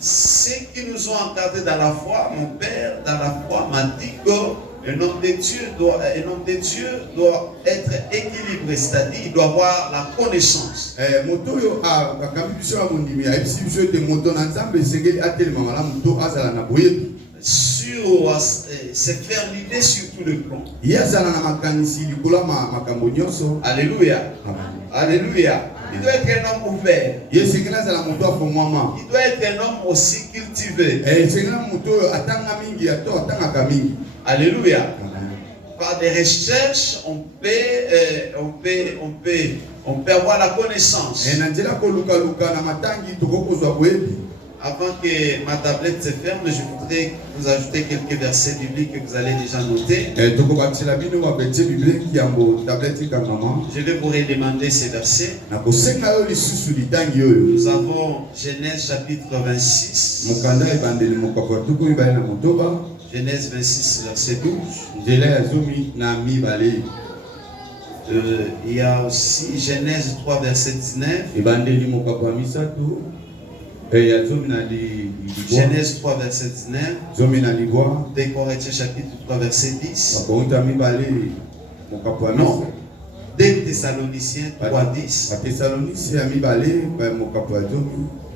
ceux qui nous ont encadrés dans la foi, mon père, dans la foi, m'a dit qu'un homme de Dieu doit être équilibré, c'est-à-dire il doit avoir la connaissance. C'est faire l'idée sur tout le plan. Alléluia. Alléluia. Il doit être un homme ouvert. Il doit être un homme aussi cultivé. Alléluia. Par des recherches, on peut avoir la connaissance. Avant que ma tablette se ferme, je voudrais vous ajouter quelques versets bibliques que vous allez déjà noter. Je vais vous redemander ces versets. Nous avons Genèse chapitre 26. Genèse 26, verset 12. Il y a aussi Genèse 3, verset 19. Genèse 3, verset 19. 2 Corinthiens chapitre 3, verset 10. Non. 2 Thessaloniciens 3, 10.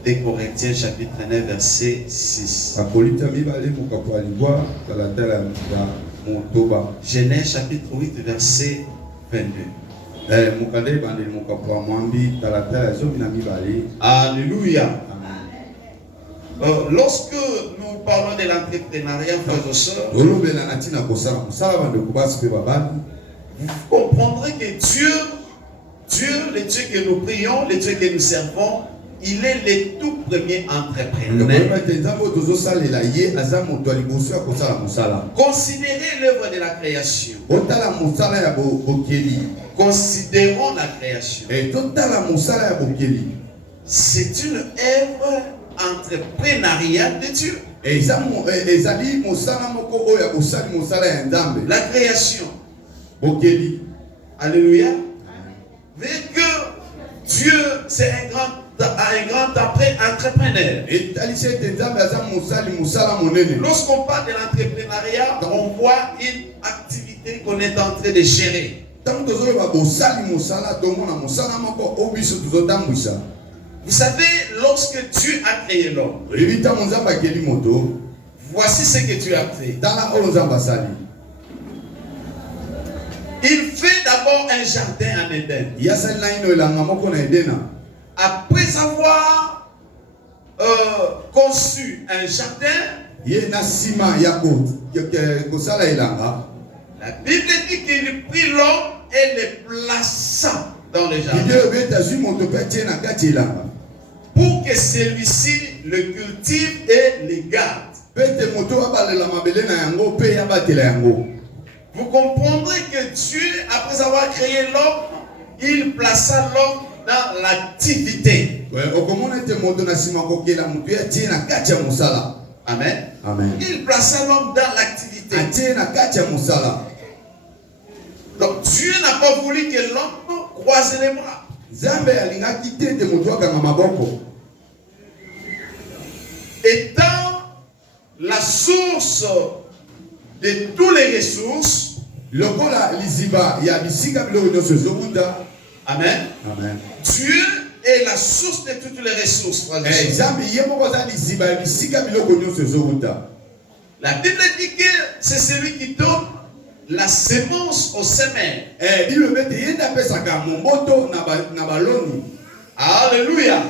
2 Corinthiens chapitre 9, verset 6. Genèse chapitre 8, verset 22. Alléluia. Lorsque nous parlons de l'entrepreneuriat, frères et sœurs, vous comprendrez que Dieu, le Dieu que nous prions, le Dieu que nous servons, il est le tout premier entrepreneur. Considérez l'œuvre de la création. Considérons la création. C'est une œuvre entrepreneuriale de Dieu. La création. Alléluia. Vu que Dieu, c'est un grand entrepreneur. Lorsqu'on parle de l'entrepreneuriat, on voit une activité qu'on est en train de gérer. Vous savez, lorsque Dieu a créé l'homme, voici ce que Dieu a créé. Il fait d'abord un jardin en Éden. Après avoir conçu un jardin, la Bible dit qu'il prit l'homme et le plaça dans le jardin pour que celui-ci le cultive et le garde. Vous comprendrez que Dieu, après avoir créé l'homme, il plaça l'homme dans l'activité. Amen. Amen. Il plaça l'homme dans l'activité. Donc Dieu n'a pas voulu que l'homme croise les bras. Étant la source de toutes les ressources, Amen. Amen. Dieu est la source de toutes les ressources. La Bible dit que c'est celui qui donne la semence au semeur. Alléluia.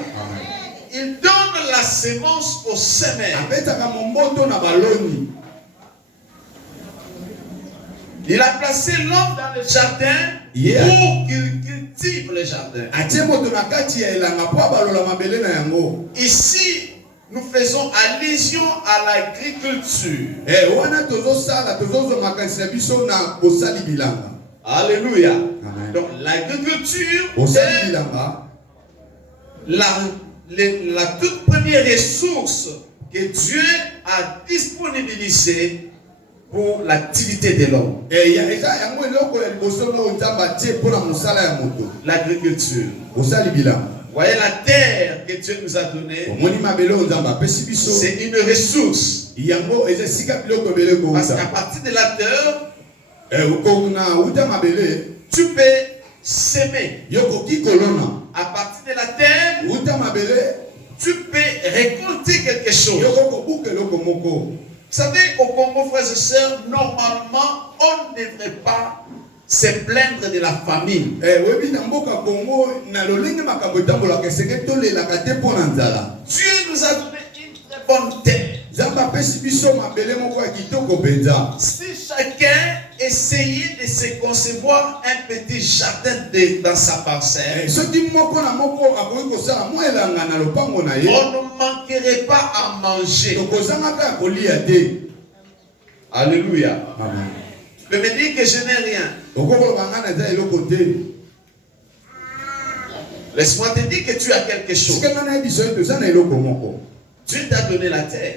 Il donne la semence au semeur. Il a placé l'homme dans le jardin pour qu'il cultive le jardin. Ici, nous faisons allusion à l'agriculture. Alléluia. Donc l'agriculture est la toute première ressource que Dieu a disponibilisée pour l'activité de l'homme. L'agriculture. Voyez la terre que Dieu nous a donnée. C'est une ressource. Parce qu'à partir de la terre, tu peux s'aimer. À partir de la terre, tu peux récolter quelque chose. Vous savez, au Congo, frères et sœurs, normalement, on ne devrait pas se plaindre de la famine. Dieu nous a donné une très bonne terre. Si chacun essayait de se concevoir un petit jardin dans sa parcelle, on ne manquerait pas à manger. Alléluia. Amen. Tu peux me dire que je n'ai rien. Laisse-moi te dire que tu as quelque chose. Dieu t'a donné la terre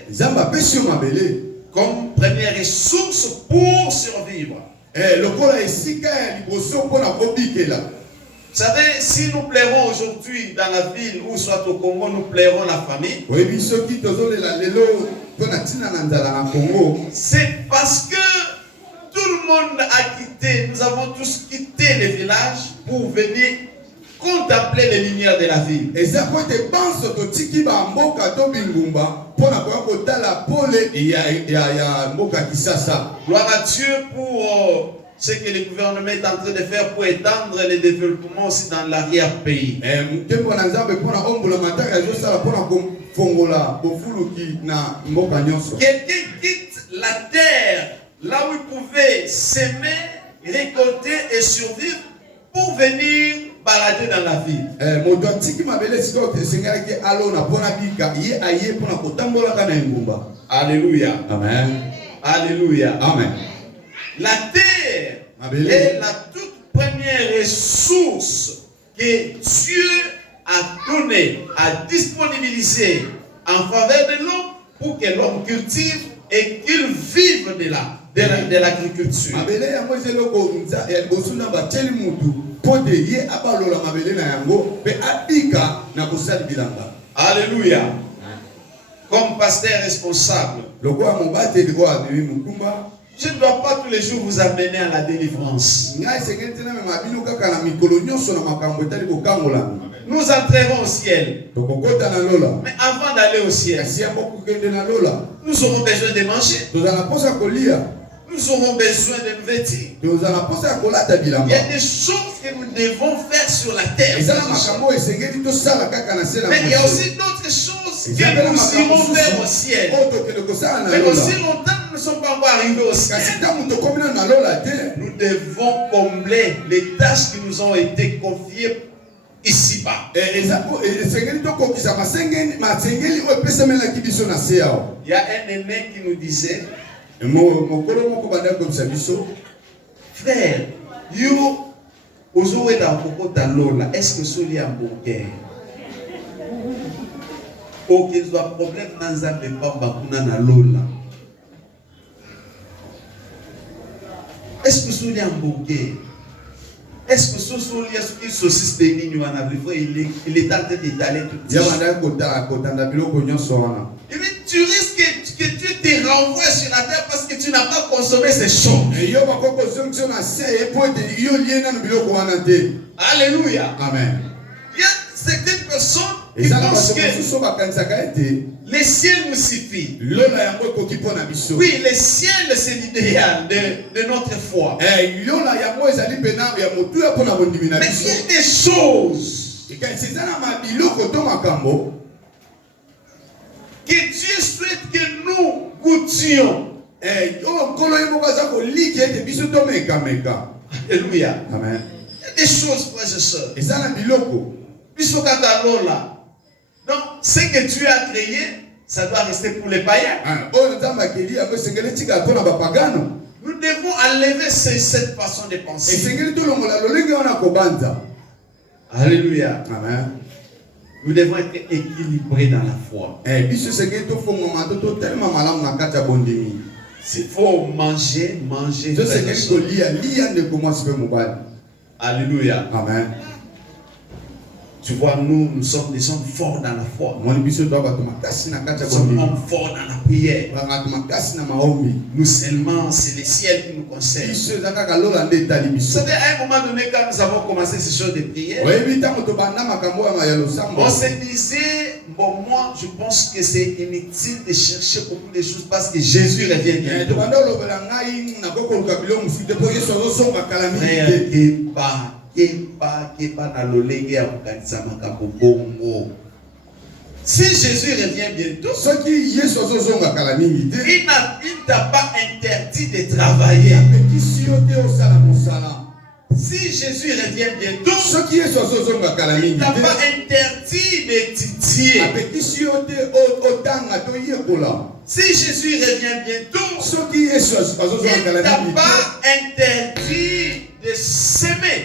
comme première ressource pour survivre. Vous savez, si nous plairons aujourd'hui dans la ville ou soit au Congo, nous plairons la famille. C'est parce que tout le monde a quitté, nous avons tous quitté les villages pour venir contempler les lumières de la ville. Gloire à Dieu pour ce que le gouvernement est en train de faire pour étendre le développement aussi dans l'arrière-pays. Quelqu'un quitte la terre là où il pouvait s'aimer, récolter et survivre pour venir balader dans la ville. Alléluia. Amen. Alléluia. Amen. La terre est la toute première ressource que Dieu a donnée, a disponibilisée en faveur de l'homme pour que l'homme cultive et qu'il vive de l'agriculture. Alléluia. Comme pasteur responsable, je ne dois pas tous les jours vous amener à la délivrance. Nous entrerons au ciel. Mais avant d'aller au ciel, nous aurons besoin de manger. Nous aurons besoin de nous vêtir. Il y a des choses que nous devons faire sur la terre. Mais il y a aussi d'autres choses que nous irons faire au ciel. Mais aussi longtemps nous ne sommes pas encore arrivés au ciel. Nous devons combler les tâches qui nous ont été confiées ici-bas. Il y a un aîné qui nous disait, frère, yo ozowe da kokota lola, est-ce que soli hamburger? Ok, soit problème dans Nzambe pamba kuna na lola. Est-ce que soli hamburger? Est-ce que soli a saucisse de nini wana vivre il est en train d'étaler tout. Tu risques que Dieu te renvoie sur la terre parce que tu n'as pas consommé ces choses. Alléluia. Amen. Il y a certaines personnes qui pensent que le ciel nous suffit. Oui, le ciel c'est l'idéal de notre foi. Mais il y a des choses que Dieu souhaite que nous goûtions. Alléluia. Amen. Il y a des choses, frères et sœurs. Donc, ce que Dieu a créé, ça doit rester pour les païens. Nous devons enlever cette façon de penser. Alléluia. Amen. Nous devons être équilibrés dans la foi. Il faut manger. Alléluia. Amen. Tu vois, nous sommes des hommes forts dans la foi. Nous sommes hommes forts dans la prière. Nous seulement, c'est le ciel qui nous concerne. Vous savez, à un moment donné, quand nous avons commencé ces choses de prière, on se disait, bon, moi, je pense que c'est inutile de chercher beaucoup de choses parce que Jésus revient bientôt. Si Jésus revient bientôt, il t'a pas interdit de travailler. Si Jésus revient bientôt, il t'a pas interdit d'étudier. Si Jésus revient bientôt, il t'a pas interdit de s'aimer.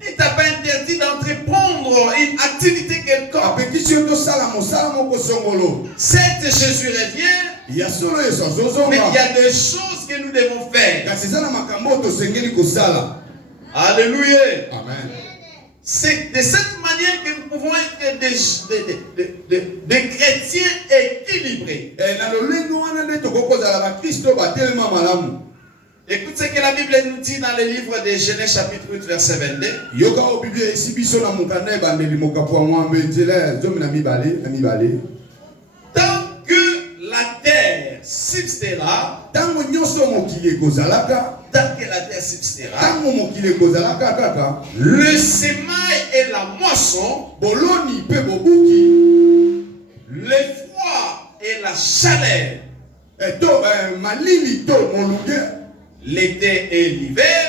Il t'a pas interdit d'entreprendre une activité quelconque. Certes, Jésus revient, mais il y a des choses que nous devons faire. Alléluia. Amen. C'est de cette manière que nous pouvons être des chrétiens équilibrés. Écoute ce que la Bible nous dit dans le livre de Genèse chapitre 8 verset 22. Tant que la terre subsistera, le semail et la moisson, le froid et la chaleur, l'été et l'hiver,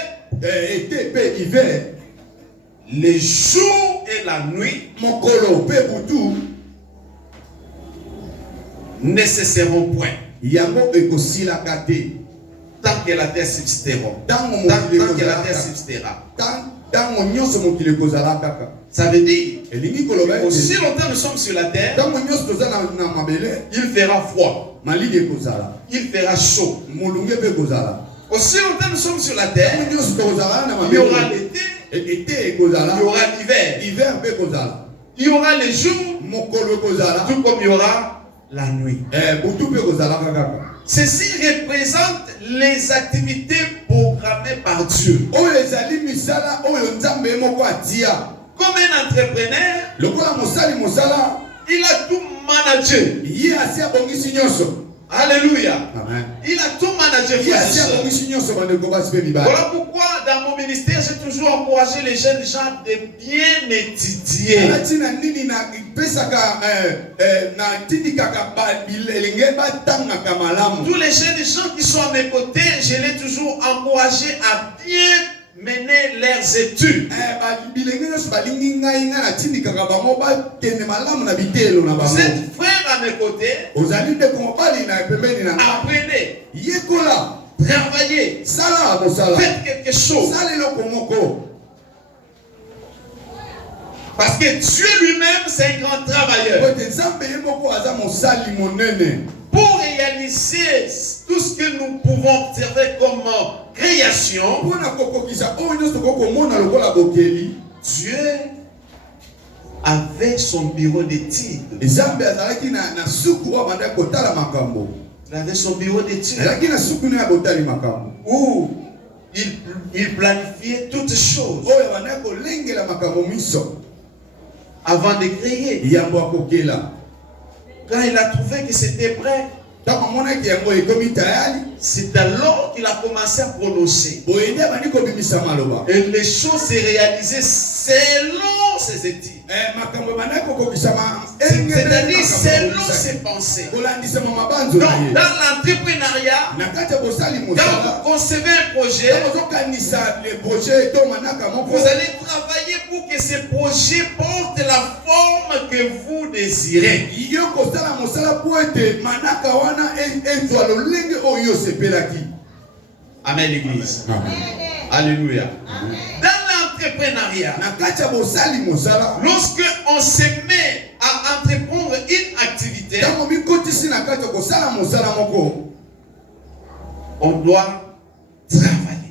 les jours et la nuit ne cesseront point. Tant que la terre subsistera. Tant que la terre subsistera. Ça veut dire, aussi longtemps nous sommes sur la terre, il fera froid. Il fera chaud. Aussi longtemps nous sommes sur la terre, il y aura l'été, il y aura l'hiver, il y aura les jours, tout comme il y aura la nuit. Ceci représente les activités programmées par Dieu. Comme un entrepreneur, il a tout managé. Alléluia. Amen. Il a tout managé. Voilà pourquoi dans mon ministère, j'ai toujours encouragé les jeunes gens de bien étudier. Tous les jeunes gens qui sont à mes côtés, je les ai toujours encouragés à bien mener leurs études. Vous êtes frères à mes côtés. Apprenez. Travaillez. Faites quelque chose. Parce que Dieu lui-même, c'est un grand travailleur. Pour réaliser tout ce que nous pouvons observer comme création, Dieu avait son bureau d'études. Il avait son bureau d'études où il planifiait toutes choses avant de créer. Quand il a trouvé que c'était prêt, c'est alors qu'il a commencé à prononcer. Et les choses s'est réalisées selon ses études. C'est-à-dire selon ses pensées. Donc, dans l'entrepreneuriat, quand vous concevez un projet, vous allez travailler pour que ce projet porte la forme que vous désirez. Amen, l'église. Alléluia. Dans l'entrepreneuriat, lorsque on se met à entreprendre une activité, on doit travailler.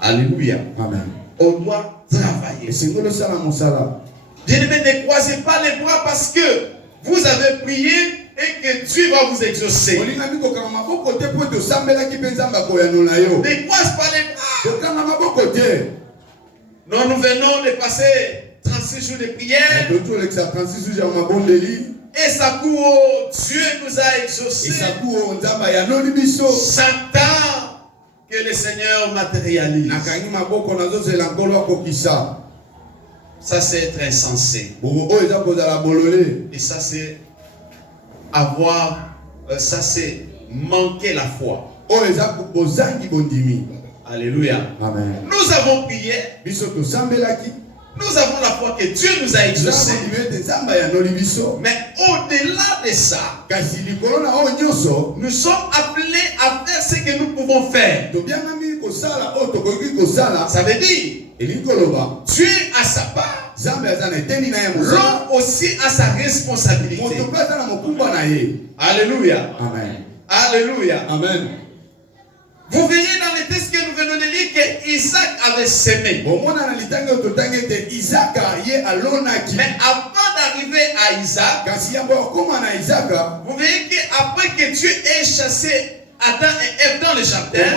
Alléluia. Amen. On doit travailler. Bien-aimés, ne croisez pas les bras parce que vous avez prié et que Dieu va vous exaucer. Ne croise pas les bras. Nous venons de passer 36 jours de prière. Et ça court, Dieu nous a exaucés. J'attends que le Seigneur matérialise. Ça c'est être insensé. Et ça c'est avoir, ça c'est manquer la foi. Alléluia. Amen. Nous avons prié. Nous avons la foi que Dieu nous a exaucés. Mais au-delà de ça, nous sommes appelés à faire ce que nous pouvons faire. Ça veut dire, Dieu a sa part. L'homme aussi a sa responsabilité. Alléluia. Amen. Alléluia. Amen. Vous verrez dans les textes que nous venons de lire que Isaac avait semé. Mais avant d'arriver à Isaac, vous verrez qu'après que Dieu ait chassé Adam et Ève dans le jardin,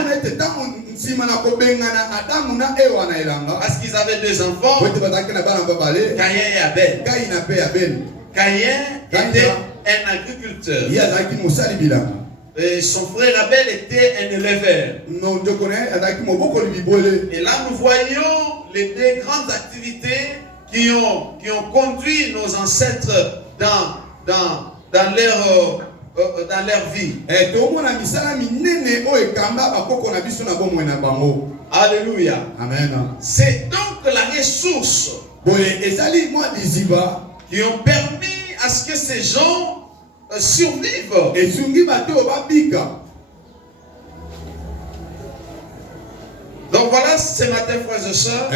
parce qu'ils avaient deux enfants, Caïn et Abel. Caïn était un agriculteur. Et son frère Abel était un éleveur. Et là, nous voyons les deux grandes activités qui ont conduit nos ancêtres dans leur vie. Alléluia. Amen. C'est donc la ressource qui ont permis à ce que ces gens survivent. Donc voilà, ce matin, frères et sœurs,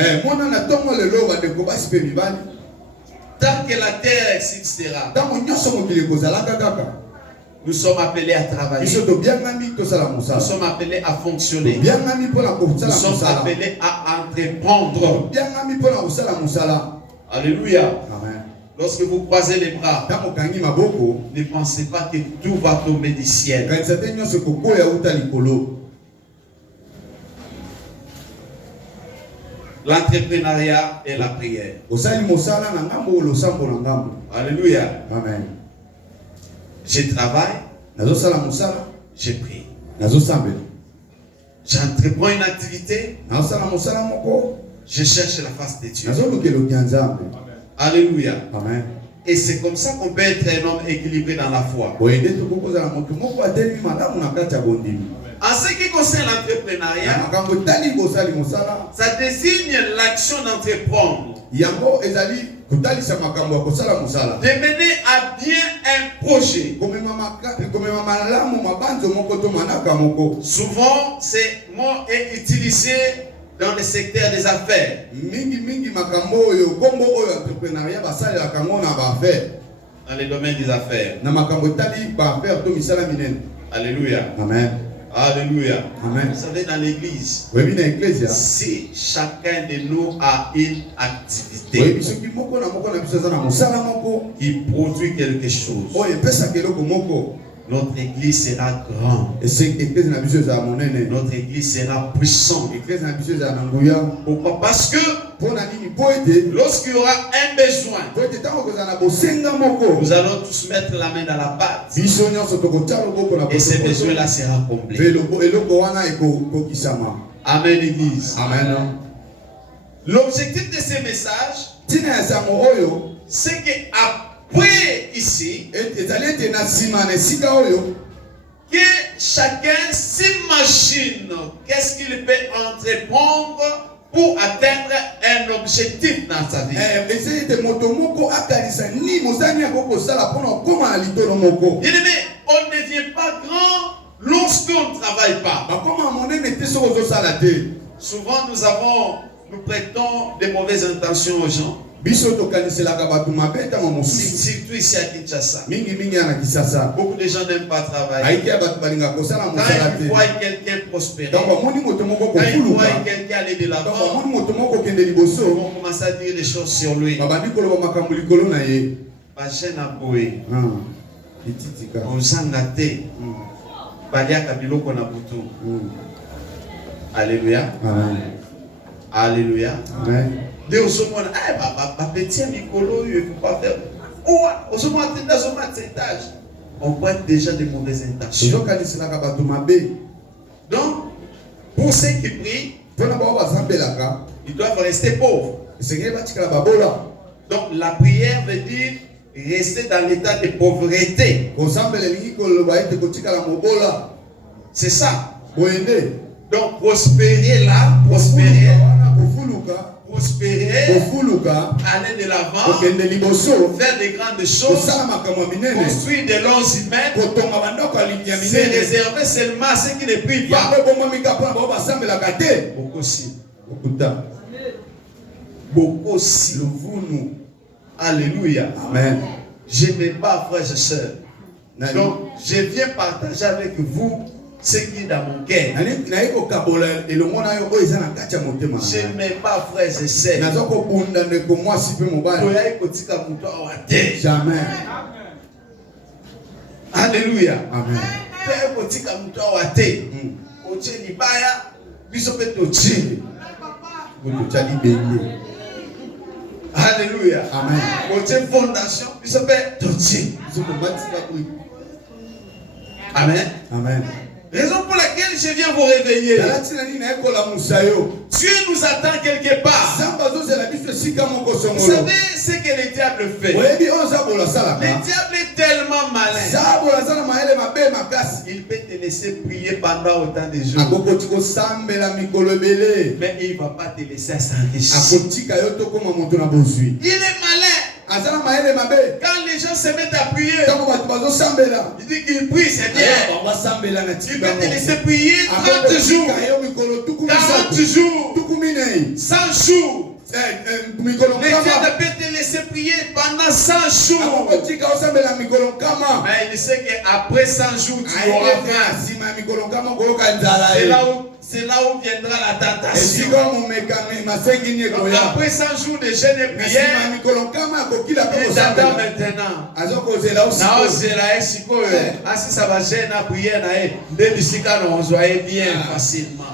tant que la terre existera, nous sommes appelés à travailler. Nous sommes appelés à fonctionner. Nous sommes appelés à entreprendre. Alléluia. Amen. Lorsque vous croisez les bras, ne pensez pas que tout va tomber du ciel. L'entrepreneuriat et la prière. Alléluia. Amen. Je travaille, je prie. J'entreprends une activité, je cherche la face de Dieu. Alléluia. Amen. Et c'est comme ça qu'on peut être un homme équilibré dans la foi. En ce qui concerne l'entrepreneuriat, ça désigne l'action d'entreprendre, de mener à bien un projet. Souvent, ce mot est utilisé dans le secteur des affaires. Dans le domaine des affaires. Alléluia. Amen. Alléluia. Amen. Vous savez, dans l'église, si chacun de nous a une activité qui produit quelque chose, notre église sera grande. Notre église sera puissante. Pourquoi? Parce que lorsqu'il y aura un besoin, nous allons tous mettre la main dans la pâte. Et ce besoin-là sera comblé. Amen, l'église. Amen. L'objectif de ces messages, c'est qu'après ici, que chacun s'imagine qu'est-ce qu'il peut entreprendre pour atteindre un objectif dans sa vie. Bien-aimé, on ne devient pas grand lorsqu'on ne travaille pas. Souvent nous prêtons de mauvaises intentions aux gens. Surtout ici à Kinshasa. Beaucoup de gens n'aiment pas travailler. Quand ils voient quelqu'un prospérer, quand ils voient quelqu'un aller de l'avant, ils vont commencer à dire des choses sur lui. Alléluia. Alléluia. De au sommet, petit Nicolo, il ne faut pas faire. Au sommet, dans cet étage, on voit déjà de mauvaises intentions. Donc, pour ceux qui prient, ils doivent rester pauvres. Donc, la prière veut dire rester dans l'état de pauvreté. C'est ça. Donc, prospérer là, prospérer, aller de l'avant, faire des grandes choses, construire des longs immeubles, c'est réservé seulement à ceux qui ne prient pas. Beaucoup aussi. Beaucoup aussi. Alléluia. Amen. Je me bats, frères et sœurs. Donc, je viens partager avec vous ce qui est dans mon cœur. Je ne m'aime pas, frères et sœurs. Jamais. Alléluia. Amen. Alléluia. Amen. Fondation, Amen. Amen. Raison pour laquelle je viens vous réveiller. Dieu nous attend quelque part. Vous savez ce que le diable fait? Le diable est tellement malin. Il peut te laisser prier pendant autant de jours. Mais il ne va pas te laisser s'enrichir. Il est malin. Quand les gens se mettent à prier, il dit qu'il prie, c'est bien. Il peut te laisser prier 30 jours, 40 jours, 100 jours. Le diable peut te laisser prier pendant 100 jours. Mais il sait qu'après 100 jours, tu auras faim. C'est là où viendra la tentation. Donc, après 100 jours de jeûne et prière, il t'attend maintenant. Si ça va gêner la prière, on va bien facilement.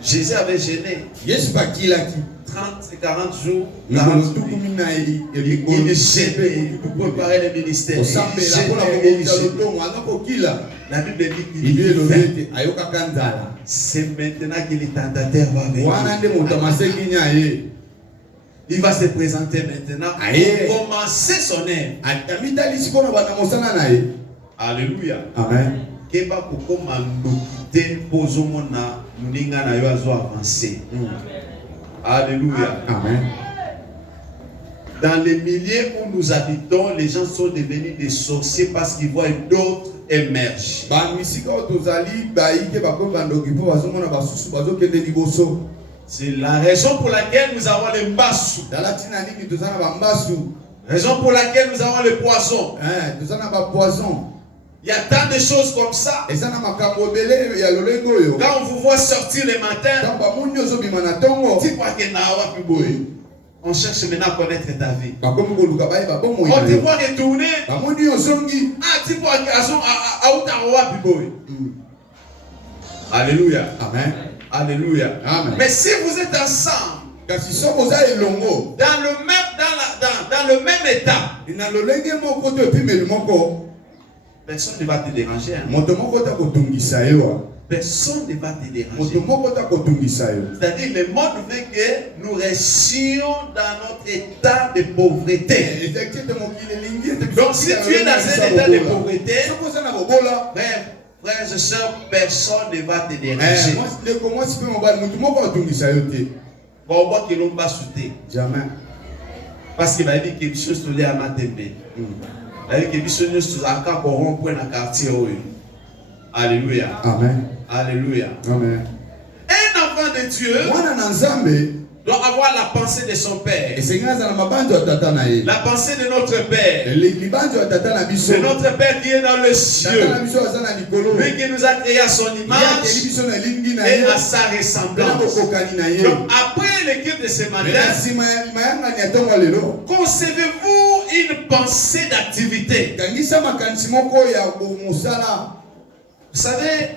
Jésus avait gêné 30 et 40 jours. Il gênait pour préparer le ministère. La Bible dit qu'il c'est maintenant que le tentateur va venir. Il va se présenter maintenant pour commencer son œuvre. Alléluia. Amen. Alléluia. Amen. Dans les milieux où nous habitons, les gens sont devenus des sorciers parce qu'ils voient d'autres émerger. C'est la raison pour laquelle nous avons les mbassou. Raison pour laquelle nous avons le poison. Il y a tant de choses comme ça. Quand on vous voit sortir le matin, on cherche maintenant à connaître ta vie. On te voit retourner. Alléluia. Amen. Alléluia. Amen. Mais si vous êtes ensemble, dans le même état, personne ne va te déranger. Personne ne va te déranger. C'est-à-dire, le monde veut que nous restions dans notre état de pauvreté. Donc, si tu es dans un état de pauvreté, frères et sœurs, personne ne va te déranger. Bon, moi qui l'on va sauter. Jamais. Parce qu'il va dire que les choses sont à ma tête. Alléluia. Amen. Alléluia. Amen. Un enfant de Dieu doit avoir la pensée de son père. La pensée de notre père. De notre père qui est dans le cieux. Lui qui nous a créé à son image et à sa ressemblance. Donc après le culte de ce matin, concevez-vous une pensée d'activité. Vous savez,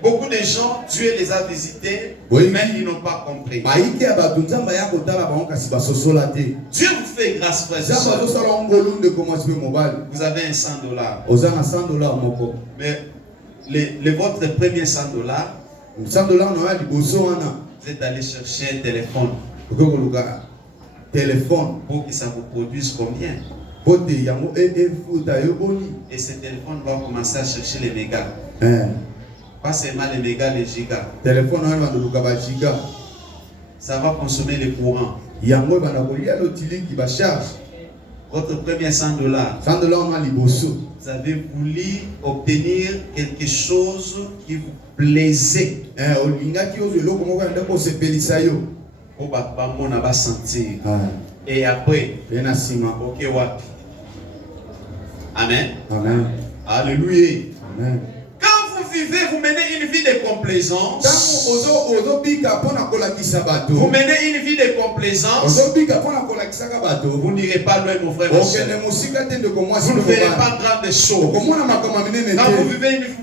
beaucoup de gens, Dieu les a visités, mais ils n'ont pas compris. Dieu vous fait grâce, frère. Vous avez un $100. Mais votre premier $100, vous êtes allé chercher un téléphone. Pour que ça vous produise combien? Et ce téléphone va commencer à chercher les mégas. Pas seulement les mégas, les gigas. Ça va consommer le courant. Votre premier $100, vous avez voulu obtenir quelque chose qui vous plaisait. On va sentir. Et après, ok, what? Amen. Amen. Alléluia. Amen. Quand vous vivez, vous menez une vie de complaisance. Vous menez une vie de complaisance. Vous n'irez pas loin, mon frère. Vous ne verrez pas grande chose. Quand vous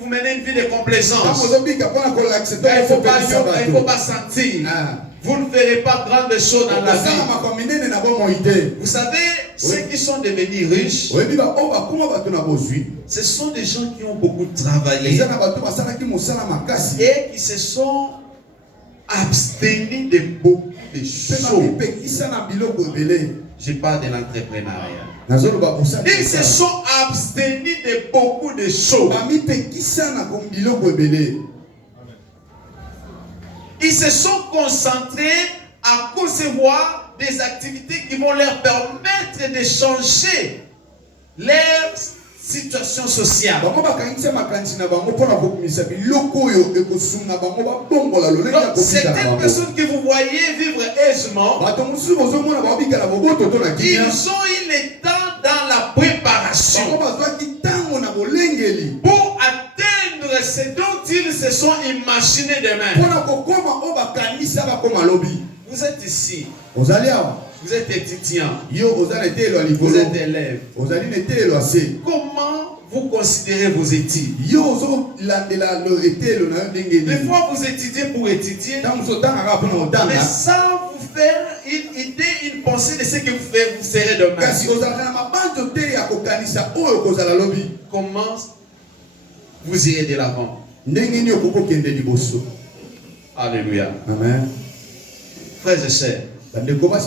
menez une vie de complaisance, il ne faut pas sentir. Vous ne verrez pas grande chose dans la vie. Vous savez, ceux qui sont devenus riches, ce sont des gens qui ont beaucoup travaillé et qui se sont abstenus de beaucoup de choses. Je parle de l'entrepreneuriat. Ils se sont abstenus de beaucoup de choses. Ils se sont concentrés à concevoir des activités qui vont leur permettre de changer leur situation sociale. Donc, certaines personnes que vous voyez vivre aisément, ils ont eu le temps dans la préparation pour atteindre ce dont ils se sont imaginés demain. Vous êtes ici. Vous êtes étudiant. Vous êtes élève. Comment vous considérez vos études? Des fois, vous étudiez pour étudier, mais sans vous faire une idée, une pensée de ce que vous serez demain. Comment vous irez de l'avant? Alléluia. Amen. Frères et sœurs, dis-toi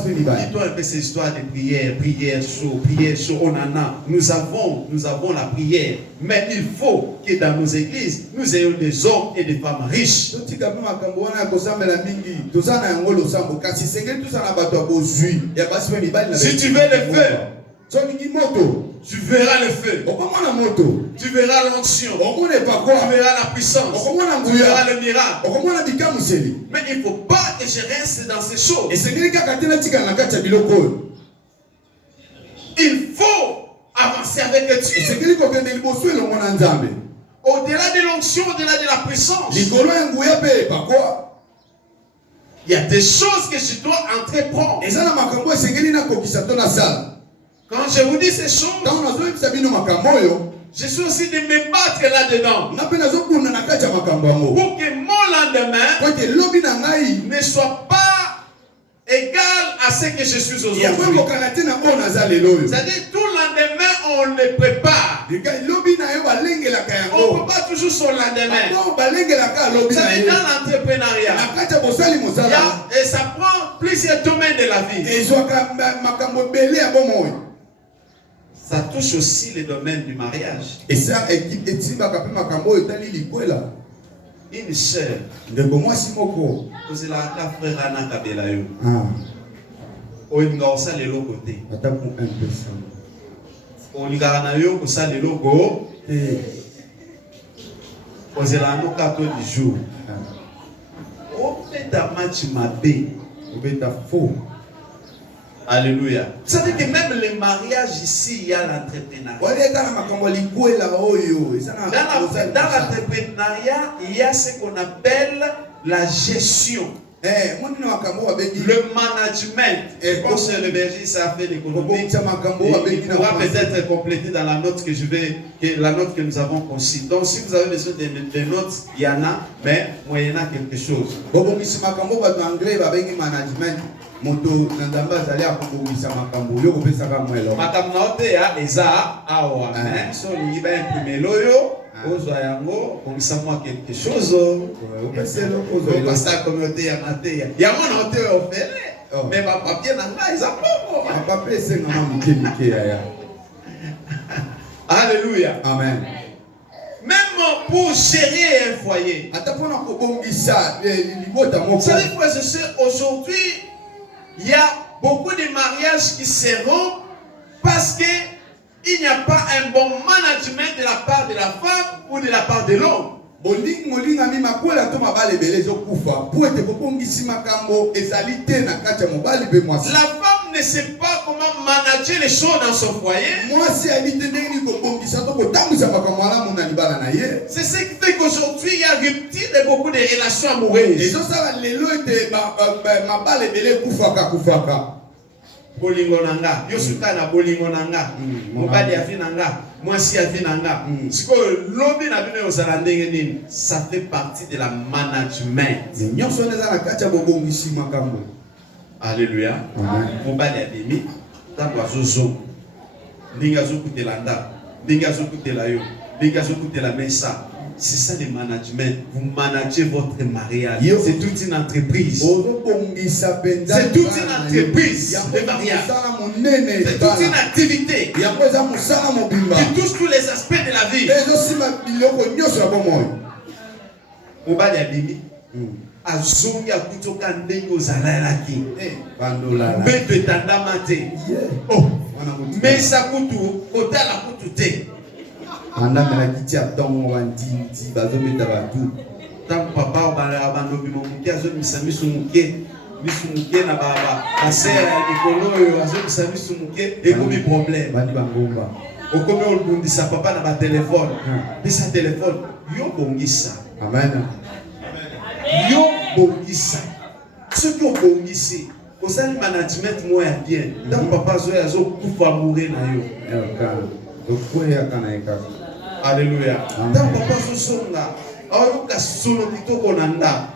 un peu ces histoires de prière chaud, on en a. Nous avons la prière, mais il faut que dans nos églises, nous ayons des hommes et des femmes riches. Si tu veux le feu, tu verras le feu. Tu verras l'onction. Tu verras la puissance. Tu verras le miracle. Mais il ne faut pas que je reste dans ces choses. Il faut avancer avec Dieu. Au-delà de l'onction, au-delà de la puissance, il y a des choses que je dois entreprendre. Quand je vous dis ces choses, je suis aussi de me battre là-dedans pour que mon lendemain ne soit pas égal à ce que je suis aujourd'hui. C'est-à-dire tout lendemain on le prépare. On ne peut pas toujours son lendemain. Vous savez, dans l'entrepreneuriat, et ça prend plusieurs domaines de la vie. Ça touche aussi le domaine du mariage. Une sœur, vous la frère Anna Kabelayo. On ça le côté. On y a eu ça le logo. On y a eu 4 jours. On fait un match mabé. faux. Alléluia. Vous savez que même les mariages ici, il y a l'entrepreneuriat. Dans l'entrepreneuriat, il y a ce qu'on appelle la gestion. Le management. Et quand c'est le berger, ça fait l'économie. Il pourra peut-être compléter dans la note la note que nous avons conçue. Donc si vous avez besoin des notes, il y en a, mais moyennant quelque chose. Moto nandamba zali akobongisa makambo yo kopesa ka mwelo makambo na ote ya eza awa mais so lingi ba imprimer loyo ozwa yango bongisa mwa quelque chose opeselo ozwa pasteur communauté ya mateya yango na ote ofele mais ba papier na ngai eza bongo ba papier senga mike ya alléluia amen. Même pour gérer un foyer. Vous savez quoi, aujourd'hui il y a beaucoup de mariages qui se rompent parce qu'il n'y a pas un bon management de la part de la femme ou de la part de l'homme. La femme ne sait pas comment manager les choses dans son foyer. C'est ce qui fait qu'aujourd'hui il y a rupture de beaucoup de relations amoureuses. Bolingo nanga, yosuka na bolingo nanga, mobali afi nanga, mwasi afi nanga. Siko lobi na bino ozala ndenge nini? Ça fait partie de la management. Alléluia. Mobali abimi, tango azozo. Ndinga azokutela nda, ndinga azokutela yo, ndinga azokutela mesa. C'est ça le management. Vous managez votre mariage. C'est toute une entreprise. C'est toute une entreprise. Le mariage. C'est toute une activité qui touche tous les aspects de la vie. Mobali abimi. Azongi akutoka ndenge ozalalaki. Mbeto etandama te. Mesa kutu kotala kutu te. Anda melakiti atongo bandinti bazometa batu tant papa balobi momuke azomisa misu muke na baba basera ya likolo azomisa misu muke ekomi problème bandi bangomba okomi olundisa papa na ba téléphone bisa téléphone yo bongisa amen yo bongisa soki obongisi osali management moya bien tant papa azokufa mourir na yo alléluia. Tant papa sosonga, aoyoka solo kitoko nanda.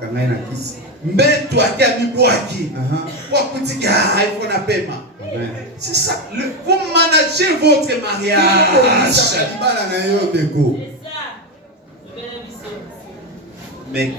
Kanai na kisi. Mbeto akia mibwaki. Kwa kutiki il faut na pema. C'est ça. Vous managez votre mariage. Mais